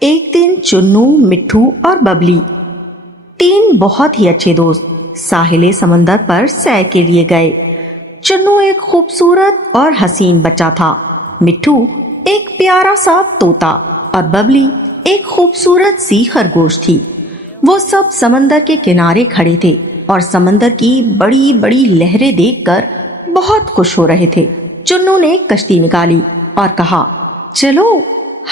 ایک دن چنو، مٹھو اور ببلی، تین بہت ہی اچھے دوست ساحل سمندر پر سیر کے لیے گئے۔ چنو ایک خوبصورت اور حسین بچہ تھا، مٹھو ایک پیارا سا طوطا اور ببلی ایک خوبصورت سی خرگوش تھی۔ وہ سب سمندر کے کنارے کھڑے تھے اور سمندر کی بڑی بڑی لہریں دیکھ کر بہت خوش ہو رہے تھے۔ چنو نے کشتی نکالی اور کہا، چلو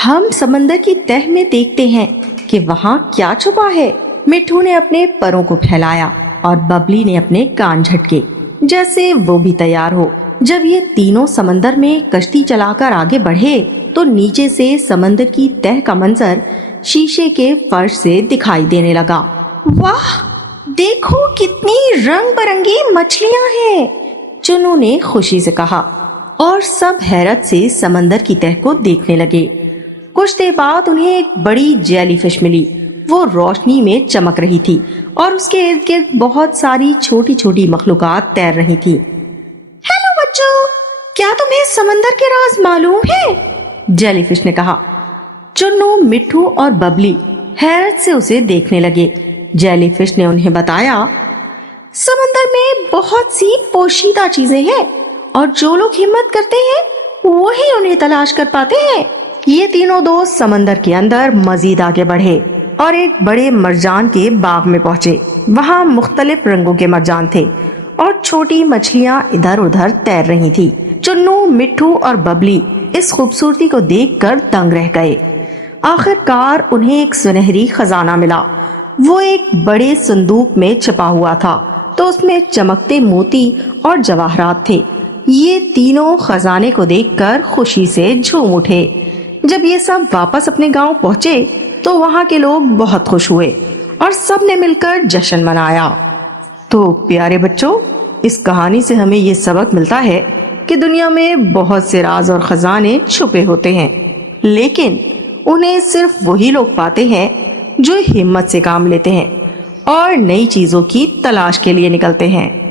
ہم سمندر کی تہ میں دیکھتے ہیں کہ وہاں کیا چھپا ہے۔ مٹھو نے اپنے پروں کو پھیلایا اور ببلی نے اپنے کان جھٹکے جیسے وہ بھی تیار ہو۔ جب یہ تینوں سمندر میں کشتی چلا کر آگے بڑھے تو نیچے سے سمندر کی تہ کا منظر شیشے کے فرش سے دکھائی دینے لگا۔ واہ، دیکھو کتنی رنگ برنگی مچھلیاں ہیں، چنو نے خوشی سے کہا، اور سب حیرت سے سمندر کی تہ کو دیکھنے لگے۔ کچھ دیر بعد انہیں ایک بڑی جیلی فش ملی۔ وہ روشنی میں چمک رہی تھی اور اس کے ارد گرد بہت ساری چھوٹی چھوٹی مخلوقات تیر رہی تھی۔ ہیلو بچوں، کیا تمہیں سمندر کے راز معلوم ہے؟ جیلی فش نے کہا۔ چنو، مٹھو اور ببلی حیرت سے اسے دیکھنے لگے۔ جیلی فش نے انہیں بتایا، سمندر میں بہت سی پوشیدہ چیزیں ہیں اور جو لوگ ہمت کرتے ہیں وہی انہیں تلاش کر پاتے ہیں۔ یہ تینوں دوست سمندر کے اندر مزید آگے بڑھے اور ایک بڑے مرجان کے باغ میں پہنچے۔ وہاں مختلف رنگوں کے مرجان تھے اور چھوٹی مچھلیاں ادھر ادھر تیر رہی تھی۔ چنو، مٹھو اور ببلی اس خوبصورتی کو دیکھ کر دنگ رہ گئے۔ آخر کار انہیں ایک سنہری خزانہ ملا۔ وہ ایک بڑے صندوق میں چھپا ہوا تھا تو اس میں چمکتے موتی اور جواہرات تھے۔ یہ تینوں خزانے کو دیکھ کر خوشی سے جھوم اٹھے۔ جب یہ سب واپس اپنے گاؤں پہنچے تو وہاں کے لوگ بہت خوش ہوئے اور سب نے مل کر جشن منایا۔ تو پیارے بچوں، اس کہانی سے ہمیں یہ سبق ملتا ہے کہ دنیا میں بہت سے راز اور خزانے چھپے ہوتے ہیں، لیکن انہیں صرف وہی لوگ پاتے ہیں جو ہمت سے کام لیتے ہیں اور نئی چیزوں کی تلاش کے لیے نکلتے ہیں۔